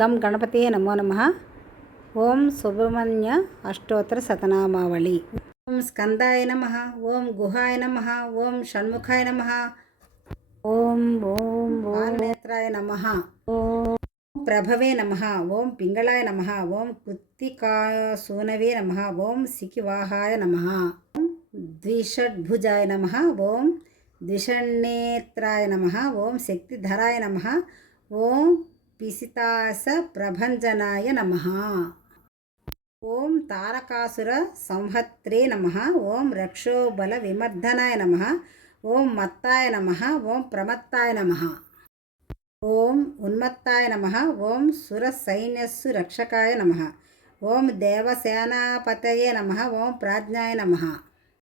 గం గణపతే నమో నమః. ఓం సుబ్రహ్మణ్య అష్టోత్తర శతనామావళి. ఓం స్కందాయ నమః. ఓం గుహాయ నమః. ఓం షణ్ముఖాయ నమః. ఓం ఓం నేత్రాయ నమః. ఓం ప్రభవే నమః. ఓం పింగళాయ నమః. ఓం కృత్తికాసూనవే నమః. ఓం సికివాహాయ నమః. ఓం ద్విషడ్భుజాయ నమః. ఓం ద్విషణ్నేత్రాయ నమః. ఓం శక్తిధరాయ నమః. ఓం పిసితాస ప్రభంజనాయ నమః. ఓం తారకాసుర సంహత్రే నమః. ఓం రక్షోబల విమర్దనాయ నమః. ఓం మత్తాయ నమః. ఓం ప్రమత్తాయ నమః. ఓం ఉన్మత్తాయ నమః. ఓం సురసైన్యస్సు రక్షకాయ నమః. ఓం దేవసేనాపతయే నమః. ఓం ప్రాజ్ఞాయ నమః.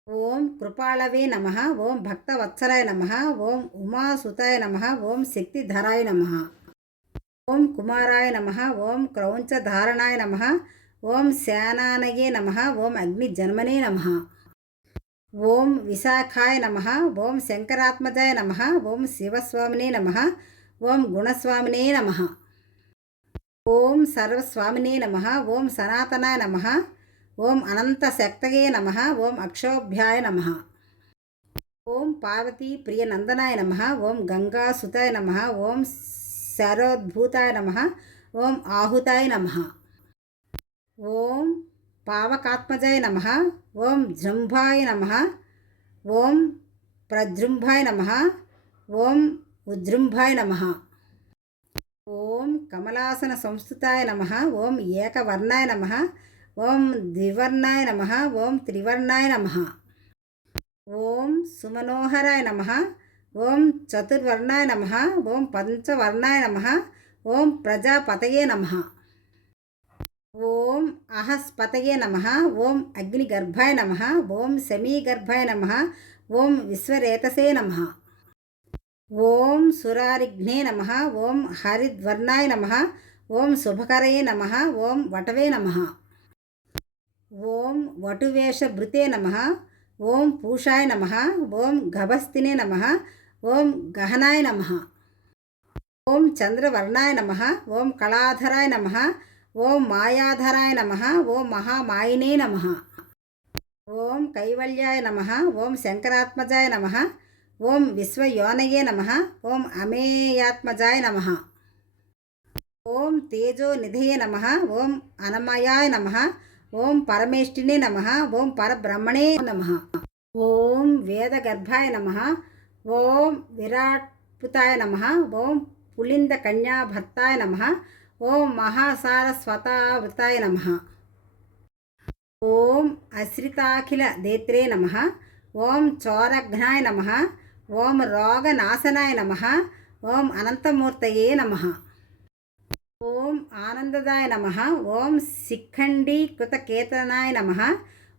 ఓం కృపాళవే నమః. ఓం భక్తవత్సలాయ నమః. ఓం ఉమాసుతాయ నమః. ఓం శక్తిధరాయ నమః. ఓం కుమారాయ నమః. ఓం క్రౌంచధారణాయ నమః. ఓం సేనానయే నమః. ఓం అగ్నిజన్మనే నమః. ఓం విశాఖాయ నమః. ఓం శంకరాత్మజాయ నమః. ఓం శివస్వామినే నమః. ఓం గుణస్వామినే నమః. ఓం సర్వస్వామినే నమః. ఓం సనాతనాయ నమః. ఓం అనంతశక్తయే నమః. ఓం అక్షోభ్యాయ నమః. ఓం పార్వతీ ప్రియనందనాయ నమః. ఓం గంగాసుతాయ నమః. ఓం శరోద్భూతాయ నమః. ఓం ఆహుతాయ నమః. ఓం పావకాత్మజాయ నమః. ఓం జృంభాయ నమః. ఓం ప్రజృంభాయ నమః. ఓం ఉజృంభాయ నమః. ఓం కమలాసన సంస్థితాయ నమః. ఓం ఏకవర్ణాయ నమః. ఓం ద్వివర్ణాయ నమః. ఓం త్రివర్ణాయ నమః. ఓం సుమనోహరాయ నమః. ఓం చతుర్వర్ణాయ నమః. ఓం పంచవర్ణాయ నమః. ఓం ప్రజాపతయే నమః. ఓం అహస్పతయే నమః. ఓం అగ్నిగర్భాయ నమః. ఓం శమీగర్భాయ నమః. ఓం విశ్వరేతసే నమః. ఓం సురారిఘ్నే నమః. ఓం హరిద్వర్ణాయ నమః. ఓం శుభకరయే నమః. ఓం వటవే నమః. ఓం వటువేషభృతే నమః. ఓం పూషాయ నమః. ఓం గభస్తినే నమః. ఓం గహనాయ నమః. ఓం చంద్రవర్ణాయ నమః. ఓం కళాధరాయ నమః. ఓం మాయాధరాయ నమః. ఓం మహామాయినే నమః. ఓం కైవల్యాయ నమః. ఓం శంకరాత్మజాయ నమః. ఓం విశ్వయోనయే నమః. ఓం అమేయాత్మజాయ నమః. ఓం తేజోనిధయే నమః. ఓం అనమయాయ నమః. ఓం పరమేష్ఠినే నమః. ఓం పరబ్రహ్మణే నమః. ఓం వేదగర్భాయ నమః. ఓం విరాట్పుతాయ నమః. ఓం పులిందకన్యాభర్తాయ నమః. ఓం మహాసారస్వతావృతాయ నమః. ఓం అశ్రితాఖిల దేత్రే నమః. ఓం చోరఘ్నాయ నమః. ఓం రోగనాశనాయ నమః. ఓం అనంతమూర్తయే నమః. ఓం ఆనందదాయ నమః. ఓం శిఖండీకృతకేతనాయ నమః.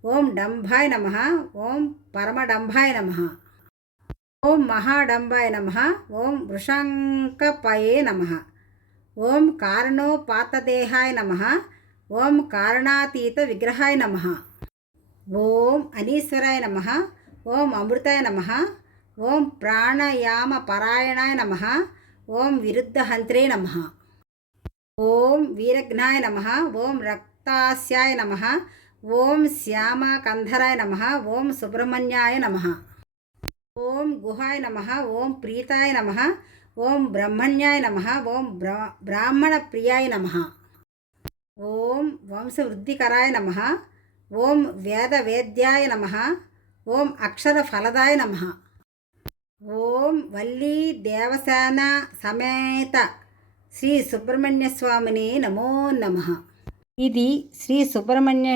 ఓం డంభాయ నమః. ఓం పరమడంభాయ నమః. ఓం మహాడంబాయ నమః. ఓం వృషంకపయే నమః. ఓం కారణోపాతదేహాయ నమః. ఓం కారణాతీత విగ్రహాయ నమః. ఓం అనీశ్వరాయ నమః. ఓం అమృతాయ నమః. ఓం ప్రాణయామపరాయణాయ నమః. ఓం విరుద్ధహంత్రే నమః. ఓం వీరఘ్నాయ నమః. ఓం రక్తాస్యాయ నమః. ఓం శ్యామకంధరాయ నమః. ఓం సుబ్రహ్మణ్యాయ నమః. ఓం గుహాయ నమః. ఓం ప్రీతాయ నమః. ఓం బ్రహ్మణ్యాయ నమః. ఓం బ్రాహ్మణప్రియాయ నమః. ఓం వంశవృద్ధికరాయ నమః. ఓం వేదవేద్యాయ నమః. ఓం అక్షరఫలదాయ నమః. ఓం వల్లీ దేవసేన సమేత శ్రీ సుబ్రహ్మణ్య స్వామిని నమో నమః. ఇది శ్రీ సుబ్రహ్మణ్య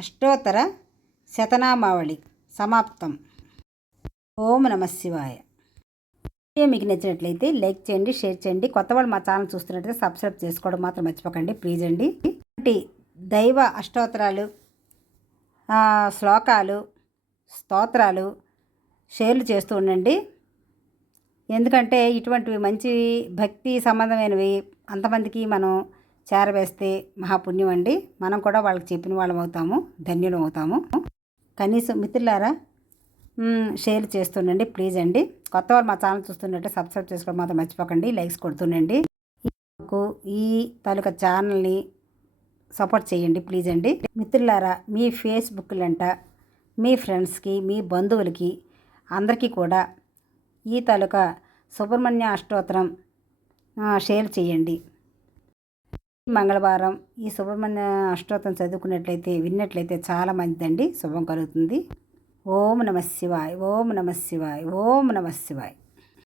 అష్టోత్తర శతనామావళి సమాప్తం. ఓం నమః శివాయ. మీకు నచ్చినట్లయితే లైక్ చేయండి, షేర్ చేయండి. కొత్త వాళ్ళు మా ఛానల్ చూస్తున్నట్లయితే సబ్స్క్రైబ్ చేసుకోవడం మాత్రం మర్చిపోకండి ప్లీజ్ అండి. దైవ అష్టోత్తరాలు, శ్లోకాలు, స్తోత్రాలు షేర్లు చేస్తూ ఉండండి. ఎందుకంటే ఇటువంటివి మంచి భక్తి సంబంధమైనవి అంతమందికి మనం చేరవేస్తే మహాపుణ్యం అండి. మనం కూడా వాళ్ళకి చెప్పిన వాళ్ళం అవుతాము, ధన్యులం అవుతాము. కనీసం మిత్రులారా షేర్ చేస్తుండండి ప్లీజ్ అండి. కొత్త వాళ్ళు మా ఛానల్ చూస్తున్నట్టే సబ్స్క్రైబ్ చేసుకోవడం మాత్రం మర్చిపోకండి, లైక్స్ కొడుతుండండి. నాకు ఈ తాలూకా ఛానల్ని సపోర్ట్ చేయండి ప్లీజ్ అండి. మిత్రులారా, మీ ఫేస్బుక్లంట మీ ఫ్రెండ్స్కి, మీ బంధువులకి అందరికీ కూడా ఈ తాలూకా సుబ్రహ్మణ్య అష్టోత్తరం షేర్ చేయండి. మంగళవారం ఈ సుబ్రహ్మణ్య అష్టోత్తరం చదువుకున్నట్లయితే, విన్నట్లయితే చాలా మంచిదండి, శుభం కలుగుతుంది. ఓం నమః శివాయ, ఓం నమః శివాయ, ఓం నమః శివాయ.